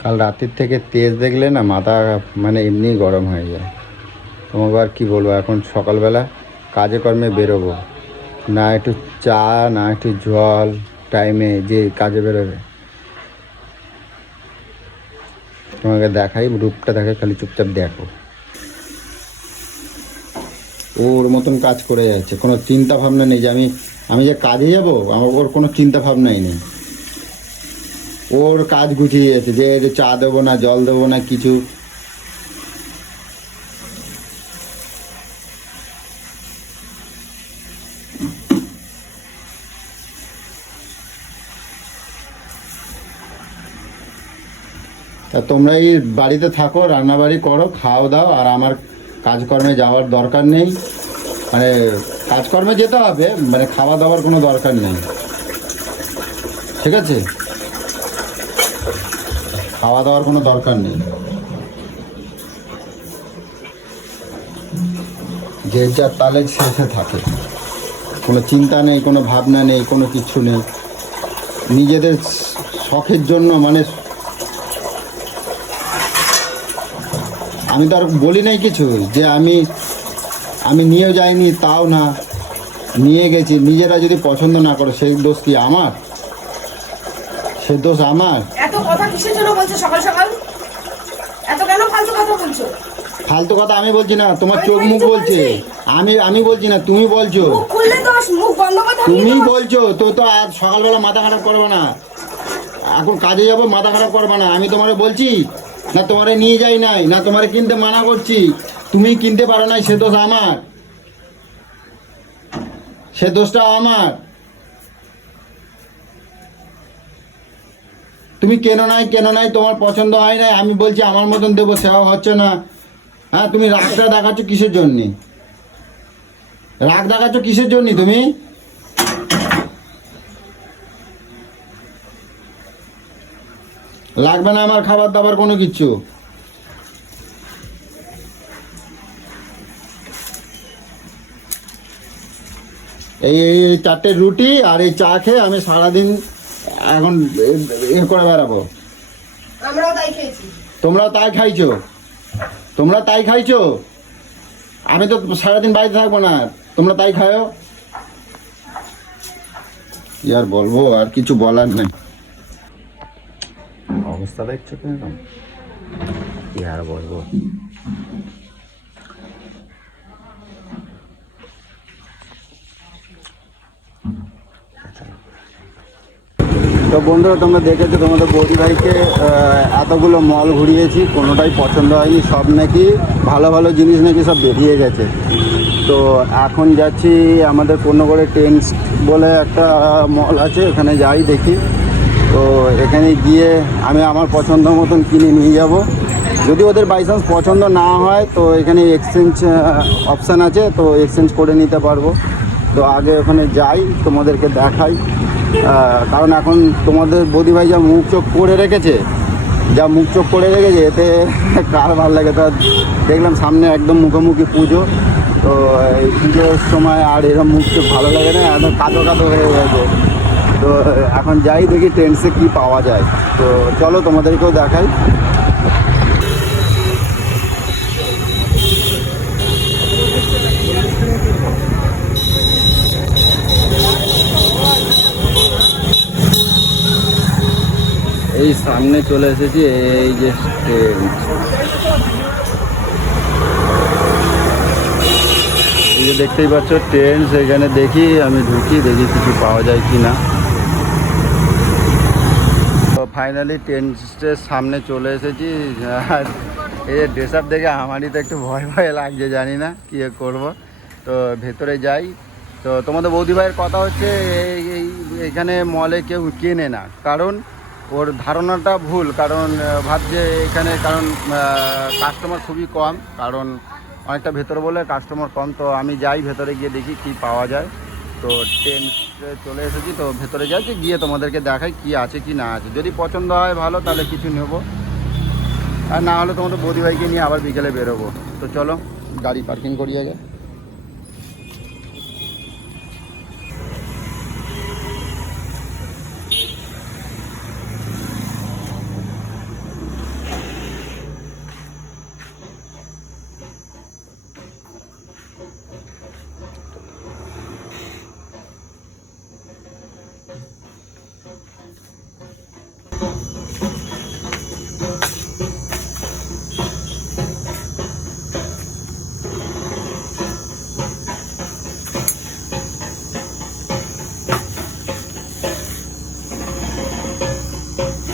কাল রাতের থেকে তেজ দেখলে না মাথা মানে এমনি গরম হয়ে যায়। তোমাকে আর কি বলবো, এখন সকালবেলা কাজে কর্মে বেরোবো, না একটু চা না একটু জল টাইমে যে কাজে বেরোবে। তোমাকে দেখাই রূপটা, দেখে খালি চুপচাপ দেখো। ওর মতন কাজ করে যাচ্ছে, কোনো চিন্তা ভাবনা নেই যে আমি আমি যে কাজে যাবো, আমার ওর কোনো চিন্তা ভাবনাই নেই। ওর কাজ গুছিয়ে যাচ্ছে যে চা দেবো না জল দেবো না কিছু। তা তোমরা এই বাড়িতে থাকো, রান্নাবাড়ি করো, খাও দাও, আর আমার কাজকর্মে যাওয়ার দরকার নেই। মানে কাজকর্মে যেতে হবে, মানে খাওয়া দাওয়ার কোনো দরকার নেই, ঠিক আছে? খাওয়া দাওয়ার কোনো দরকার নেই। যে যার তালে শেষে থাকে, কোনো চিন্তা নেই, কোনো ভাবনা নেই, কোনো কিছু নেই। নিজেদের শখের জন্য মানে আমি তো আর বলি নাই কিছু যে আমি আমি নিয়েও যাইনি, তাও না নিয়ে গেছি। নিজেরা যদি পছন্দ না করো সেই দোষ কি আমার? সে দোষ আমার? এত কথা কিসের জন্য বলছো সকাল সকাল? এত কেন ফালতু কথা বলছো? ফালতু কথা আমি বলছি না, তোমার চোখ মুখ বলছে। আমি বলছি না, তুমি বলছো। মুখ খুললে তো মুখ বন্ধ করে তুমি বলছো তো আজ সকালবেলা মাথা খারাপ করবে না, এখন কাজে যাবো, মাথা খারাপ করবে না। আমি তোমারে বলছি না, তোমারে নিয়ে যাই নাই, না তোমারে কিনতে মানা করছি। তুমি কিনতে পারো নাই, সে দোষ আমার, সে দোষটা আমার। তুমি কেন নাই, তোমার পছন্দ হয় নাই, আমি বলছি আমার মতন দেবো, সেবা হচ্ছে না। হ্যাঁ, তুমি রাগটা দেখাচ্ছ কিসের জন্যে? রাগ দেখাচ্ছ কিসের জন্য তুমি? লাগবে না আমার খাবার দাবার কোনো কিছু। এই এই 4টে রুটি আর এই চা খেয়ে আমি সারাদিন এখন করে বেড়াবো। আমরাও তাই খেয়েছি। তোমরাও তাই খাইছো, তোমরা তাই খাইছো। আমি তো সারাদিন বাড়িতে থাকবো না, তোমরা তাই খাও। কি আর বলবো, আর কিছু বলার নেই। অবস্থা দেখছো কেন, কি আর বলবো। তো বন্ধুরা, তোমরা দেখেছো তোমাদের বৌদি ভাইকে এতগুলো মল ঘুরিয়েছি, কোনোটাই পছন্দ হয়নি। সব নাকি ভালো ভালো জিনিস নাকি সব বেরিয়ে গেছে। তো এখন যাচ্ছি আমাদের পূর্ণগড়ে টেন্স বলে একটা মল আছে, ওখানে যাই দেখি। তো এখানে গিয়ে আমি আমার পছন্দ মতন কিনে নিয়ে যাব। যদি ওদের বাই চান্স পছন্দ না হয় তো এখানে এক্সচেঞ্জ অপশান আছে, তো এক্সচেঞ্জ করে নিতে পারবো। তো আগে ওখানে যাই, তোমাদেরকে দেখাই। কারণ এখন তোমাদের বৌদি ভাই যা মুখ চোখ করে রেখেছে, এতে কার ভালো লাগে। তা দেখলাম সামনে একদম মুখোমুখি পুজো, তো এই পুজোর সময় আর এরকম মুখ চোখ ভালো লাগে না, একদম কাঁদো কাঁদো হয়ে গেছে। তো এখন যাই দেখি ট্রেন্ডসে কি পাওয়া যায়। তো চলো তোমাদেরকেও দেখাই। এই সামনে চলে এসেছি, এই যে ট্রেন্ড, এই যে দেখতেই পাচ্ছ ট্রেন্ড। সেখানে দেখি, আমি ঢুকি, দেখি কিছু পাওয়া যায় কি না। তো ফাইনালি ট্রেন্ডসের সামনে চলে এসেছি। আর এই যে ড্রেস আপ দেখে আমারই তো একটু ভয় ভয় লাগছে, জানি না কী করব। তো ভেতরে যাই। তো তোমাদের বৌদি ভাইয়ের কথা হচ্ছে এইখানে মলে কেউ কেনে না, কারণ ওর ধারণাটা ভুল। কারণ ভাবছে এখানে, কারণ কাস্টমার খুবই কম, কারণ অনেকটা ভেতরে বলে কাস্টমার কম। তো আমি যাই ভেতরে গিয়ে দেখি কি পাওয়া যায়। তো ট্রেন্ডসে চলে এসেছি, তো ভেতরে যাচ্ছি, গিয়ে তোমাদেরকে দেখাই কি আছে কি না আছে। যদি পছন্দ হয় ভালো, তাহলে কিছু নেবো, আর না হলে তোমাদের বৌদি ভাইকে নিয়ে আবার বিকেলে বেরোবো। তো চলো গাড়ি পার্কিং করি আগে।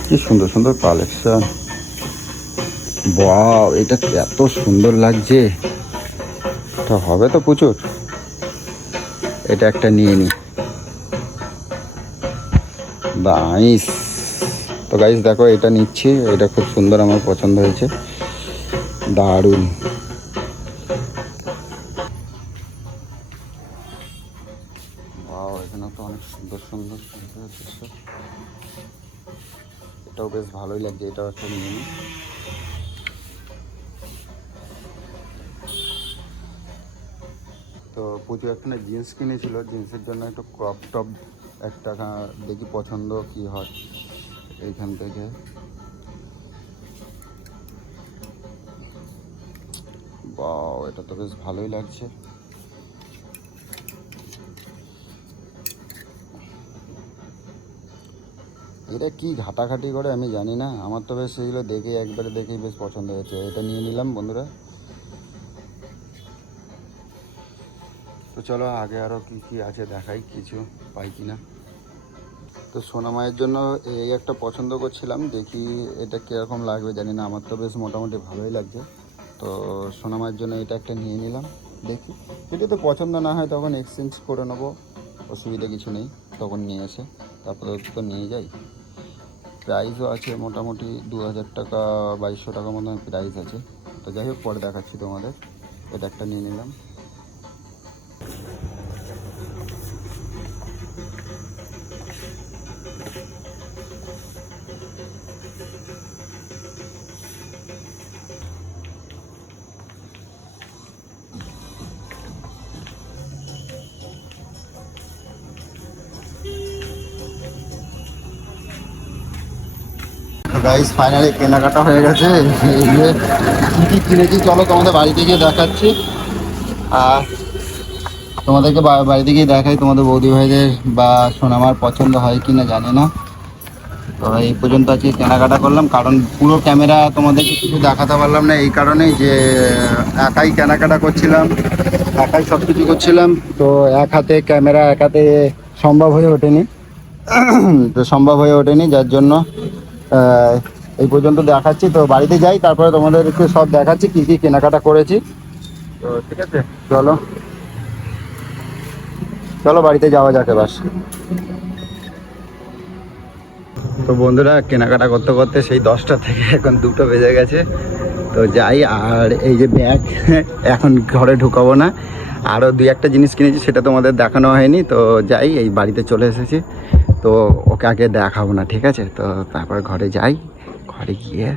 কি সুন্দর সুন্দর কালেকশন। ওয়াও, এটা এত সুন্দর লাগছে। তো হবে তো প্রচুর। এটা একটা নিয়ে নি। নাইস। তো গাইস দেখো, এটা নিচ্ছি। এটা খুব সুন্দর, আমার পছন্দ হয়েছে, দারুণ। ওয়াও, এখানে তো অনেক সুন্দর সুন্দর সুন্দর দৃশ্য। এটাও বেশ ভালোই লাগছে, এটাও একটা নিয়ে নিই। তো পুজো এখানে জিন্স কিনেছিল, জিন্সের জন্য একটু ক্রপ টপ একটা দেখি পছন্দ কি হয় এইখান থেকে। বাও, এটা তো বেশ ভালোই লাগছে। এটা কি ঘাটাঘাটি করে আমি জানি না, আমার তো বেশ এগুলো দেখে একবারে দেখেই বেশ পছন্দ হয়েছে। এটা নিয়ে নিলাম বন্ধুরা। তো চলো আগে আরও কি কি আছে দেখাই, কিছু পাই কিনা। তো সোনামায়ের জন্য এই একটা পছন্দ করছিলাম, দেখি এটা কীরকম লাগবে জানি না। আমার তো বেশ মোটামুটি ভালোই লাগছে। তো সোনামায়ের জন্য এটা একটা নিয়ে নিলাম, দেখি যদি তো পছন্দ না হয় তখন এক্সচেঞ্জ করে নেবো, অসুবিধা কিছু নেই। তখন নিয়ে এসে তারপরে তো নিয়ে যাই। প্রাইসও আছে মোটামুটি 2000 টাকা 2200 টাকা মতো প্রাইস আছে। তো যাই হোক, পরে দেখাচ্ছি তোমাদের। এটা একটা নিয়ে নিলাম। গাইস ফাইনালি কেনাকাটা হয়ে গেছে। এই যে কী কী কিনেছি চলো তোমাদের বাড়িতে গিয়ে দেখাচ্ছি। আর তোমাদেরকে বাড়িতে গিয়ে দেখাই তোমাদের বৌদি ভাইদের বা সোনামার পছন্দ হয় কি না জানি না। তো এই পর্যন্ত আজকে কেনাকাটা করলাম, কারণ পুরো ক্যামেরা তোমাদেরকে কিছু দেখাতে পারলাম না এই কারণেই যে একাই কেনাকাটা করছিলাম, একাই সব কিছু করছিলাম। তো এক হাতে ক্যামেরা, এক হাতে সম্ভব হয়ে ওঠেনি। তো সম্ভব হয়ে ওঠেনি, যার জন্য এই পর্যন্ত দেখাচ্ছি। তো বাড়িতে যাই, তারপরে তোমাদেরকে সব দেখাচ্ছি কী কী কেনাকাটা করেছি। তো ঠিক আছে, চলো চলো বাড়িতে যাওয়া যাক এবার। তো বন্ধুরা, কেনাকাটা করতে করতে সেই 10টা থেকে এখন 2টো বেজে গেছে। তো যাই, আর এই যে ব্যাগ এখন ঘরে ঢুকাবো না, আরও 2-1টা জিনিস কিনেছি, সেটা তোমাদের দেখানো হয়নি। তো যাই, এই বাড়িতে চলে এসেছি। তো ওকে আগে দেখাবো না, ঠিক আছে? তো তারপর ঘরে যাই, ঘরে গিয়ে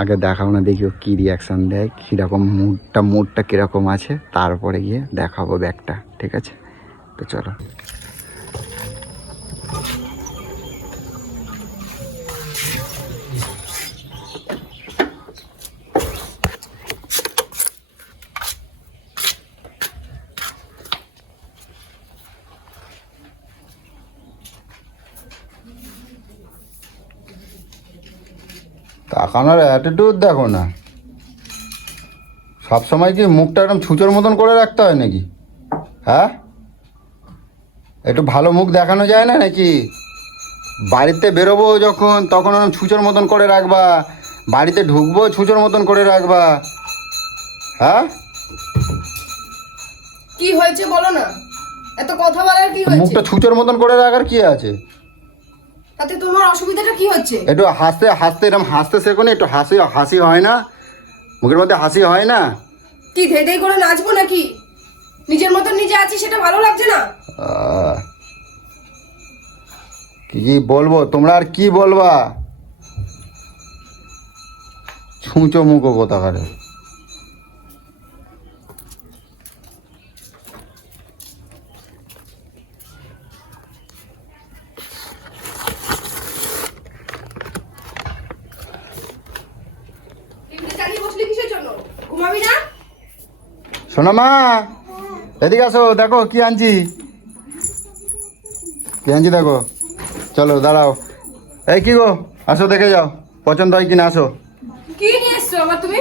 আগে দেখাবো না, দেখি ও কী রিয়াকশান দেয়, কীরকম মুডটা কীরকম আছে, তারপরে গিয়ে দেখাবো ব্যাগটা, ঠিক আছে? তো চলো। তাকানোর অ্যাটিটিউড দেখো না, সবসময় কি মুখটা একদম ছুঁচোর মতন করে রাখতে হয় নাকি? হ্যাঁ, একটু ভালো মুখ দেখানো যায় না নাকি? বাড়িতে বেরোবো যখন, তখন ওরকম ছুঁচোর মতন করে রাখবা, বাড়িতে ঢুকবো ছুঁচোর মতন করে রাখবা। হ্যাঁ, কি হয়েছে বলো না, এত কথা বলার কি হয়েছে? মুখটা ছুঁচোর মতন করে রাখার কি আছে? তাতে তোমার অসুবিধাটা কি হচ্ছে? একটু হাসতে হাসতে, এরকম হাসতে শেখো না, একটু হাসি হয় না? মুখের মধ্যে হাসি হয় না? কি ধেই ধেই করে নাচবো নাকি? নিজের মতন নিজে আছি, সেটা ভালো লাগছে না? কি বলবো, তোমরা আর কি বলবা? ছুঁচো মুখো কোথাকারে। ঘুমাবি না? শোনো মা, এদিকে আসো, দেখো কি আনছি, দেখো। চলো দাঁড়াও, এই কি গো, আসো দেখে যাও, পছন্দ হয় কিনা আসো। কি নিয়ে এসছো আবার তুমি?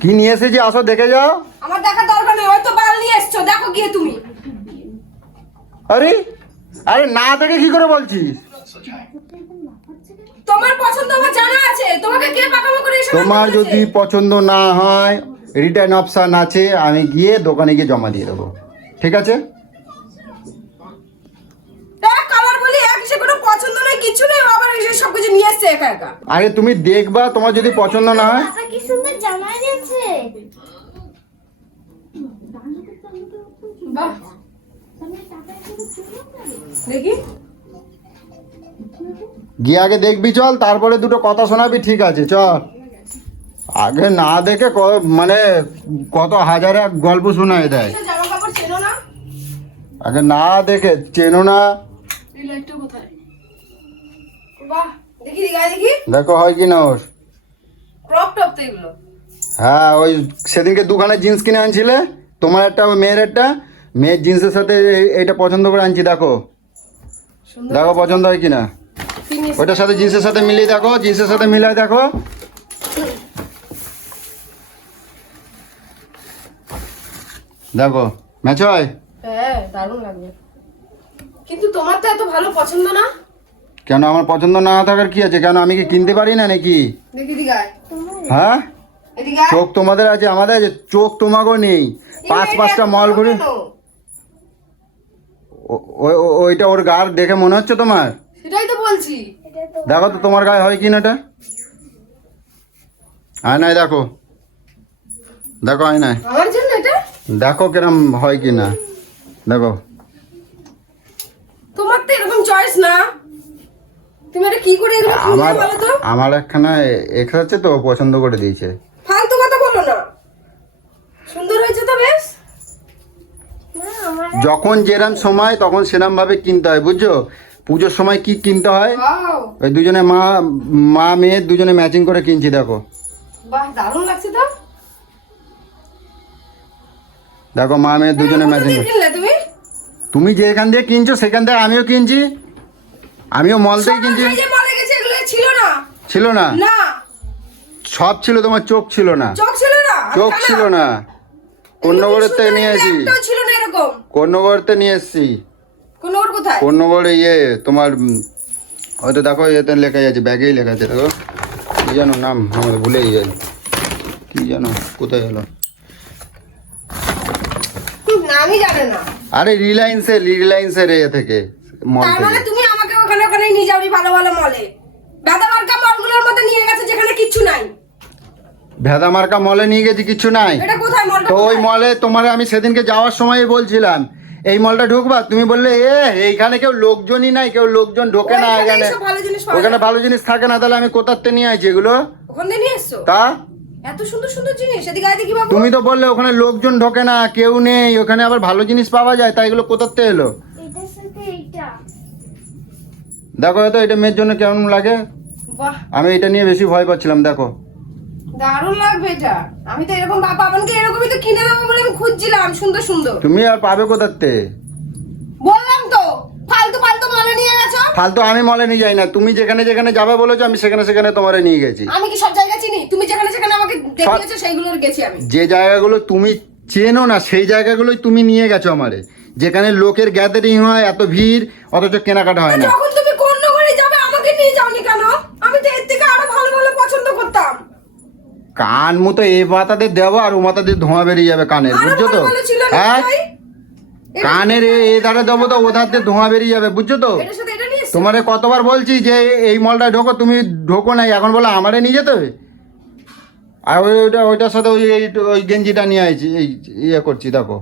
কি নিয়ে এসেছি আসো দেখে যাও। আমার দেখার দরকার নেই, হয়তো বাল নিয়ে এসছো, দেখো গিয়ে তুমি। আরে আরে না দেখে কি করে বলছিস? তোমার পছন্দ আমার জানা আছে, তোমাকে কে পাকামো করে এসব তোমার বলেছে? যদি পছন্দ না হয় রিটার্ন অপশান আছে, আমি গিয়ে দোকানে গিয়ে জমা দিয়ে দেবো, ঠিক আছে? এক কালার বলি এক, সে কোনো পছন্দ নেই কিছু নেই, আবার এসে সব কিছু নিয়ে এসছে একা একা। আরে তুমি দেখবা, তোমার যদি পছন্দ না হয়। বাবা কি সুন্দর জামা দিয়েছে। বাহ, দেখি গিয়ে আগে দেখবি চল, তারপরে দুটো কথা শোনাবি, ঠিক আছে চল। আগে না দেখে মানে কত হাজারে এক গল্প শোনায় দেয়। এটা জামা কাপড় চেনো না? আগে না দেখে চেনো না। এই লাইটটা কোথায়? বাহ, দেখি গায়ে দেখি। দেখো হয় কি না ওর। ক্রপ টপ তো এগুলো। হ্যাঁ, ওই সেদিনকে দুখানে জিন্স কিনে আনছিলে, তোমার একটা মেয়ের একটা। মেয়ের জিন্সের সাথে এইটা পছন্দ করে আনছি, দেখো সুন্দর। দেখো পছন্দ হয় কিনা। তিনি ওইটার সাথে জিন্সের সাথে মিলিয়ে দেখো, জিন্সের সাথে মিলাই দেখো। দেখো ম্যাচ হয়। হ্যাঁ, দারুণ লাগবে। কিন্তু তোমার তো এত ভালো পছন্দ না। কেন আমার পছন্দ না থাকার কি আছে? কেন আমি কি কিনতে পারি না নাকি? দেখি দিগায়। হ্যাঁ, এদিকে আয়। চোখ তোমাদের আছে, আমাদের আছে চোখ, তোমাকেও নেই। পাঁচটা মল ঘুরে ওইটা ওর গার দেখে মনে হচ্ছে তোমার? সেটাই তো বলছি। এটা তো দেখো তো তোমার গায়ে হয় কিনা এটা। আয় নাই দেখো, দেখো আয় নাই, আমার জন্য এটা? দেখো কিরম হয় কিনা দেখো। তোমার তো এরকম চয়েস না। তুমি এটা কি করে এগুলো কিনলে আমার বলো তো? আমার একখানা এক্স আছে তো, ও পছন্দ করে দিয়েছে। ফালতু কথা বলো না। সুন্দর হয়েছে তো বেশ। না আমার যখন যেরম সময় তখন সেরম ভাবে কিনতে হয়, বুঝছো? পুজোর সময় কি কিনতে হয়, ওয়াও, ওই দুজনে মা মেয়ে দুজনে ম্যাচিং করে কিনছি, দেখো বাহ দারুণ লাগছে তো। দেখো মা মেয়ে দুজনে কোথা ম্যাচিং দিয়ে করে। কিনলে তুমি? তুমি যেখান দিয়ে কিনছো সেখান থেকে আমিও কিনছি, আমিও মল থেকে কিনছি। এই যে মলে গেছে এগুলো ছিল না। ছিল না, না, সব ছিল, তোমার চোখ ছিল না। চোখ ছিল না। আমি চোখ কানা। ছিল না, কন্যগড়ের থেকে নিয়ে আসি, একটাও ছিল না এরকম। কন্যগড় থেকে নিয়ে এসছি। কোন ওর কোথায়? কন্যগড়ে তোমার হয়তো দেখো এতে লেখা আছে, ব্যাগেই লেখা আছে, দেখো কি জানো নাম, আমাদের ভুলেই যাই, কি জানো কোথায় হলো। নামই জানে না। আরে রিলায়েন্সের এ থেকে, মল তার মানে থেকে। তুমি আমাকে ওখানে ওখানে নিয়ে যাওনি ভালো ভালো মলে। বেদামার্কা মলগুলোর মধ্যে নিয়ে গেছে যেখানে কিচ্ছু নাই। ভেদা মার্কা মলে নিয়ে গেছি, কিচ্ছু নাই। এটা কোথায় মলটা? তো ওই কোথায়? মলে তোমার আমি সেদিনকে যাওয়ার সময় বলছিলাম এই মলটা ঢুকবা, তুমি বললে এইখানে কেউ লোকজনই নাই, কেউ লোকজন ঢোকে না ওইখানে এখানে, এইসব ভালো জিনিস পাওয়া ওখানে যায়। ভালো জিনিস থাকে না। তাহলে আমি কোথার থেকে নিয়ে আসছি এগুলো? ওখান থেকে নিয়ে এসছো? তা এত সুন্দর সুন্দর জিনিস এদিকে আয় দেখি বাবু। তুমি তো বললে ওখানে লোকজন ঢোকে না, কেউ নেই, ওখানে আবার ভালো জিনিস পাওয়া যায়, তাই এগুলো কোথার থেকে এলো? এটার সাথে এইটা দেখো তো এটা মেয়ের জন্য কেমন লাগে। বাহ আমি এটা নিয়ে বেশি ভয় পাচ্ছিলাম, দেখো দারুণ লাগবে এটা। আমি তো এরকম বাবা আমাকে এরকমই তো কিনে দেবো বলে আমি খুঁজছিলাম সুন্দর সুন্দর। তুমি আর পাবে কোথার থেকে? বললাম তো ফালতু ফালতু মলে নিয়ে গেছো। ফালতু আমি মলে নিয়ে যাই না, তুমি যেখানে যেখানে যাবে বলেছো আমি সেখানে সেখানে তোমারে নিয়ে গেছি। আমি কি সব জায়গা চিনি? তুমি যেখানে যেখানে আমাকে দেখিয়েছো সেইগুলোর গেছি আমি। যে জায়গাগুলো তুমি চেনো না সেই জায়গাগুলোই তুমি নিয়ে গেছো আমারে, যেখানে লোকের গ্যাদারিং হয়, এত ভিড়, অথচ কেনাকাটা হয় না। যখন তুমি কোন ঘরে যাবে আমাকে নিয়ে যাওনি কেন? আমি তো এর থেকে আরো ভালো ভালো পছন্দ করতাম। কান মতো এ মাথাতে দেবো আর ও মাথা দিয়ে ধোঁয়া বেরিয়ে যাবে কানের, আরো বুঝছো তো? ভালো ভালো ছিল না হ্যাঁ, ভাই? কানের এ ধারে দেবো তো ও ধার দিয়ে ধোঁয়া বেরিয়ে যাবে, বুঝছো তো? এটার সাথে এটা নিয়ে এসছো? তোমারে কতবার বলছি যে এই মলটা ঢোকো, তুমি ঢোকো নাই, এখন বলো আমারে নিয়ে যেতে হবে। আর ওইটার সাথে ওই গেঞ্জিটা নিয়ে আইছি, এই ইয়ে করছি, দেখো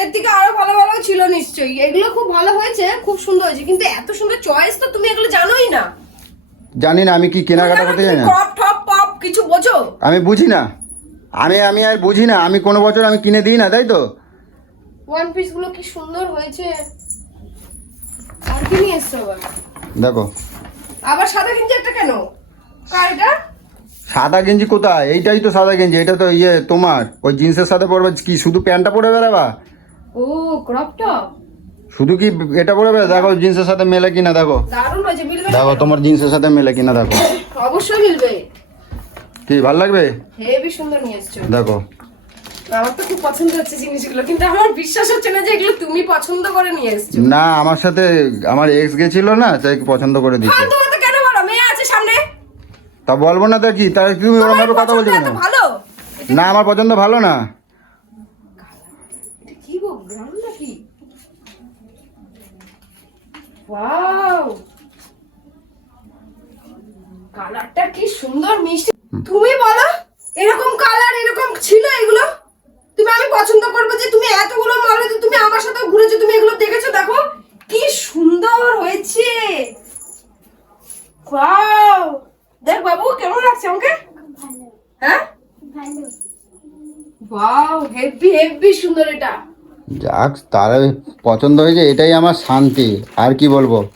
এর থেকে আরো ভালো ভালো ছিল নিশ্চয়ই। এগুলো খুব ভালো হয়েছে, খুব সুন্দর হয়েছে, কিন্তু এত সুন্দর চয়েস তো তুমি এগুলো জানোই না। জানি না আমি কি কেনাকাটা করতে জানি না, টপ টপ পপ কিছু বোঝো? আমি বুঝি না, আমি আর বুঝি না, আমি কোনো বছর আমি কিনে দিই না, তাই তো? ওয়ান পিস গুলো কি সুন্দর হয়েছে। আর কি নিয়ে এসছো আবার? দেখো আবার সাদা গেঞ্জি একটা কেন? কার এটা? সাদা গেঞ্জি কোথায়? এইটাই তো সাদা গেঞ্জি, এটা তো তোমার ওই জিন্সের সাথে পরবে কি? শুধু প্যান্টটা পরে বেড়াবা? ও ক্রপ টপ শুধু কি এটা পরে বেড়া? দেখো জিন্সের সাথে মেলে কিনা, দেখো দারুণ হয়েছে, মিলবে না? দেখো তোমার জিন্সের সাথে মেলে কিনা, দেখো অবশ্যই মিলবে। কি ভাল লাগবে? হেভি সুন্দর নিয়ে এসছো। দেখো আমার তো খুব পছন্দ হচ্ছে জিনিসগুলো, কিন্তু আমার বিশ্বাস হচ্ছে না যে এগুলো তুমি পছন্দ করে নিয়ে এসছো। না, আমার সাথে আমার এক্স গেছিল না, তাই পছন্দ করে দিচ্ছে। ফালতু কথা কেন বলো? মেয়ে তা বলবো না তা কি, তাহলে তুমি তোমার আমার কথা বলছো পছন্দ কেন? এত ভালো? না আমার পছন্দ ভালো না। এটা কি গো, গ্রাম নাকি? ওয়াও, কালারটা কি সুন্দর মিষ্টি। তুমি বলো, এরকম কালার এরকম ছিল এগুলো? তুমি, আমি পছন্দ করবো যে তুমি এতগুলো মাল হয়েছে, তুমি আমার সাথে ঘুরেছো, তুমি এগুলো দেখেছো, দেখো কি সুন্দর হয়েছে। ওয়াও, দেখ বাবু কেমন লাগছে আমাকে? ভালো হ্যাঁ, ভালো। ওয়াও, হেভি হেভি সুন্দর এটা। যাক, তার পছন্দ হয়েছে এটাই আমার শান্তি, আর কি বলবো।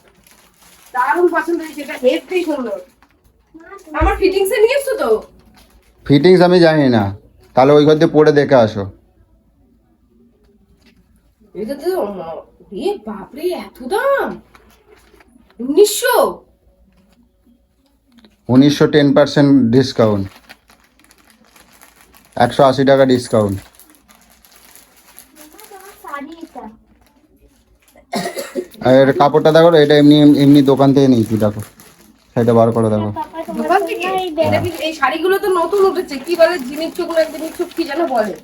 দারুণ পছন্দ হয়েছে এটা, হেভি সুন্দর। আমার ফিটিংস এ নিয়ে এসছো তো? ফিটিংস আমি জানি না, তাহলে ওই ঘর দিয়ে পরে দেখে আসো। এটা তো বাপরে, এত দাম! 1900? 1900 10% ডিসকাউন্ট, 180 টাকা ডিসকাউন্ট। তোমার শাড়ি এটা। আর এর কাপড়টা দেখো, এটা এমনি এমনি দোকান থেকে নিয়েছি, দেখো সেটা বার করে দেখো। পাপা তোমার দোকান থেকে? জন্য এই ব্যাগ। এটা কি- এই শাড়িগুলো তো নতুন উঠেছে, কি বলে জিনিস চোখ না জিনিস চোখ কি যেন বলে।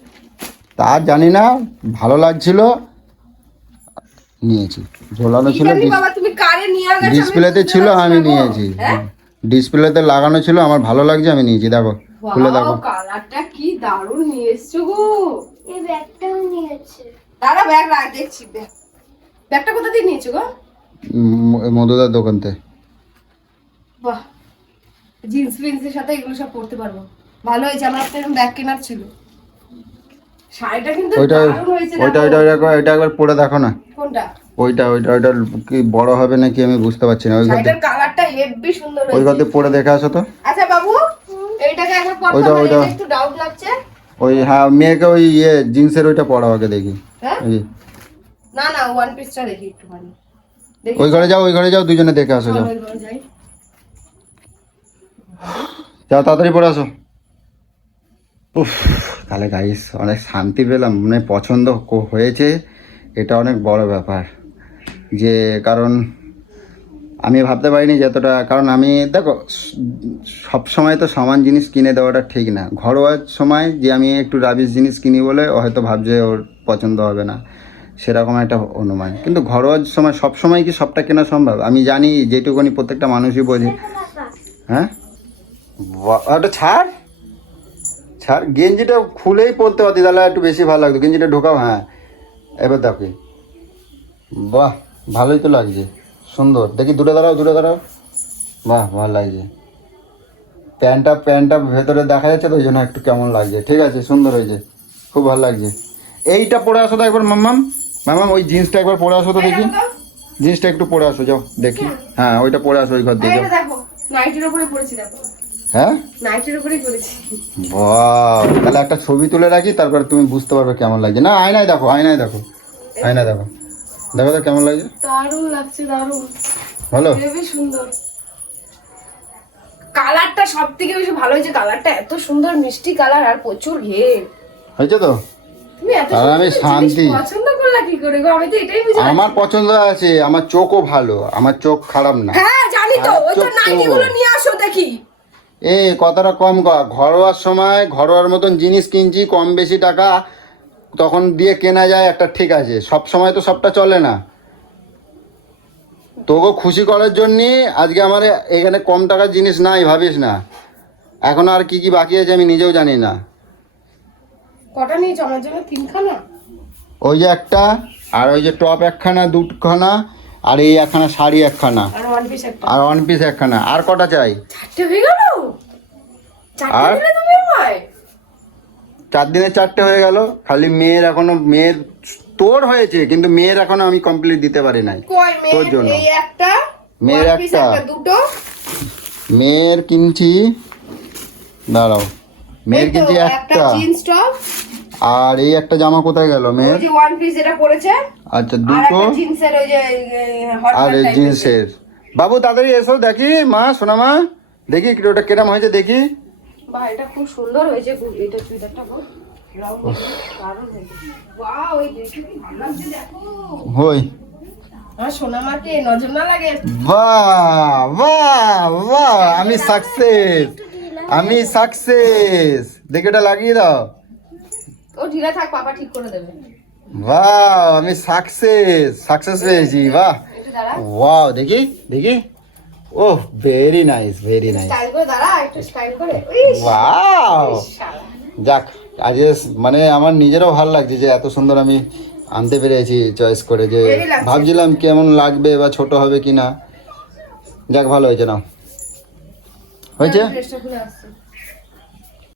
তা জানি না, ভালো লাগছিল নিয়েছি। ঝোলানো কি ছিল, জানি বাবা, তুমি কারে নিয়ে গেছো? ডিসপ্লেতে ছিল, আমি নিয়েছি। হ্যাঁ, ডিসপ্লেতে লাগানো ছিল, আমার ভালো লাগছে, আমি নিয়েছি। দেখো খুলে দেখো। কালারটা কি দারুণ নিয়ে এসছো গো। এই ব্যাগটাও নিয়েছে। দাঁড়া, ব্যাগ রাখ, দেখছি ব্যাগটা কোথা দিয়ে নিয়েছো গো? মধুদার দোকান থেকে। বাহ, জিন্স ফিন্সের সাথে এগুলো সব পরতে পারবো। ভালো হয়েছে, আমার একটা এরকম ব্যাগ কেনার ছিল। শাড়িটা কিন্তু ওইটা দারুণ হয়েছে। ওইটা দেখো। ওইটা একবার পরে দেখো না। কোনটা? ওইটা কি বড় হবে নাকি আমি বুঝতে পারছি না। ওই ঘর শাড়িটার কালারটা হেভি সুন্দর ওই ঘর হয়েছে। দিয়ে পরে দেখে আসো তো। আচ্ছা বাবু, এইটাকে একবার পরতে ওইটা- হবে, ওইটা- এটা একটু ডাউট লাগছে। ওই হ্যাঁ, মেয়েকে ওই জিন্সের ওইটা পরাও আগে দেখি। হ্যাঁ, ওই না না, ওয়ান পিসটা দেখি একটুখানি। দেখি, ওই ঘরে যাও দুজনে দেখে আসো, যাও চলো, এবার যাই। যাও তাড়াতাড়ি পরে আসো। উফ, তাহলে গাইস অনেক শান্তি পেলাম, মানে পছন্দ হয়েছে, এটা অনেক বড় ব্যাপার। যে কারণ আমি ভাবতে পারিনি যে এতটা, কারণ আমি দেখো সব সময় তো সমান জিনিস কিনে দেওয়াটা ঠিক না। ঘরোয়া সময় যে আমি একটু রাবিশ জিনিস কিনি বলে ও হয়তো ভাবছে ওর পছন্দ হবে না, সেরকম একটা অনুমান। কিন্তু ঘরোয়া সময় সব সময় কি সবটা কেনা সম্ভব? আমি জানি যেটুকুনি প্রত্যেকটা মানুষই বোঝে। হ্যাঁ, ওটা ছাড়, গেঞ্জিটা খুলেই পরতে পারতি, তাহলে একটু বেশি ভালো লাগতো। গেঞ্জিটা ঢোকাও, হ্যাঁ এবার দেখো। বাহ, ভালোই তো লাগছে, সুন্দর। দেখি দূরে দাঁড়াও। বাহ, ভালো লাগছে। প্যান্টটা ভেতরে দেখা যাচ্ছে তো, ওই জন্য একটু কেমন লাগছে। ঠিক আছে, সুন্দর হয়েছে, খুব ভালো লাগছে। এইটা পরে আসো তো একবার মাম্মাম, ওই জিন্সটা একবার পরে আসো তো দেখি। জিন্সটা একটু পরে আসো, যাও দেখি। হ্যাঁ, ওইটা পরে আসো, ওই ঘর দিয়ে যাও। এইটা দেখো, নাইটির উপরে পরেছি, দেখো হ্যাঁ, নাইটির উপরেই পরেছি। বাহ, তাহলে একটা ছবি তুলে রাখি, তারপর তুমি বুঝতে পারবে কেমন লাগছে। না, আয়নায় দেখো। দেখো তো কেমন লাগছে। দারুণ লাগছে, দারুণ, ভালো। হেবি সুন্দর। কালারটা সব থেকে বেশি ভালো হয়েছে, কালারটা এত সুন্দর মিষ্টি কালার, আর প্রচুর ঘের। হয়েছে তো? তুমি এত আর আমি সুন্দর শান্তি। জিনিস পছন্দ করলা কি করে গো? আমি তো এটাই বুঝি না। আমার পছন্দ আছে, আমার চোখও ভালো, আমার চোখ খারাপ না। হ্যাঁ জানি তো, আর ওই তো চোখ নাইটি তো- গুলো নিয়ে আসো দেখি। এই কথাটা কম কর। ঘরোয়ার সময় ঘরোয়ার মতন জিনিস কিনছি, কম বেশি টাকা তখন দিয়ে কেনা যায় একটা, ঠিক আছে। সব সময় তো সবটা চলে না। তোকে খুশি করার জন্যে আজকে আমার এখানে কম টাকার জিনিস নাই, ভাবিস না। এখন আর কি কি বাকি আছে আমি নিজেও জানি না। কটা নিয়েছো আমার জন্য? 3খানা। ওই যে একটা, আর ওই যে টপ একখানা, দুখানা, আর এই একখানা শাড়ি একখানা, আর ওয়ান পিস একটা। আর ওয়ান পিস একখানা। আর কটা চাই? 4টে হয়ে গেল? 4টে আর? দিলে তুমি আমায়? 4 দিনে 4টে হয়ে গেল। খালি মেয়ের এখনো, মেয়ের তোর হয়েছে কিন্তু মেয়ের এখনো আমি কমপ্লিট দিতে পারি নাই। কই তোর মেয়ে? জন্য। এই একটা, মেয়ের one piece একটা। দুটো। মেয়ের কিনছি, দাঁড়াও, মেয়ের এই তো, কিনছি একটা একটা। জিন্স টপ, আর এই একটা জামা কোথায় গেল ওই মেয়ের? যে ওয়ান পিস যেটা পরেছে, আচ্ছা, আর দুটো। একটা জিন্সের ওই যে হট আর এই টাইপের। জিন্সের। বাবু তাড়াতাড়ি এসো, দেখি মা, সোনা মা, দেখি ওটা কিরম হয়েছে দেখি। বাহ, এটা খুব সুন্দর হয়েছে। এটা চুড়িদারটা বল, দারুণ হয়েছে। ওয়াও, এই দেখি কি ভালো লাগছে, দেখো। হই, আমার সোনা মাকে নজর না লাগে। বাহ বাহ বাহ, আমি সাকসেস। দেখে এটা লাগিয়ে দাও। ও ঢিলা থাক, পাপা ঠিক করে দেবে। বাহ, আমি সাকসেস পেয়েছি। বাহ একটু দাঁড়া, ওয়াও, দেখি ওহ ভেরি নাইস। স্টাইল করে দাঁড়া, একটু স্টাইল করে। ওয়াও, শালা। যাক আজ মানে আমার নিজেরও ভালো লাগছে যে এত সুন্দর আমি আনতে পেরেছি চয়েস করে। যে Heavy লাগছে। ভাবছিলাম কেমন লাগবে বা ছোট হবে কিনা, যাক ভালো হয়েছে। না হয়েছে। ড্রেসটা খুলে আসছে।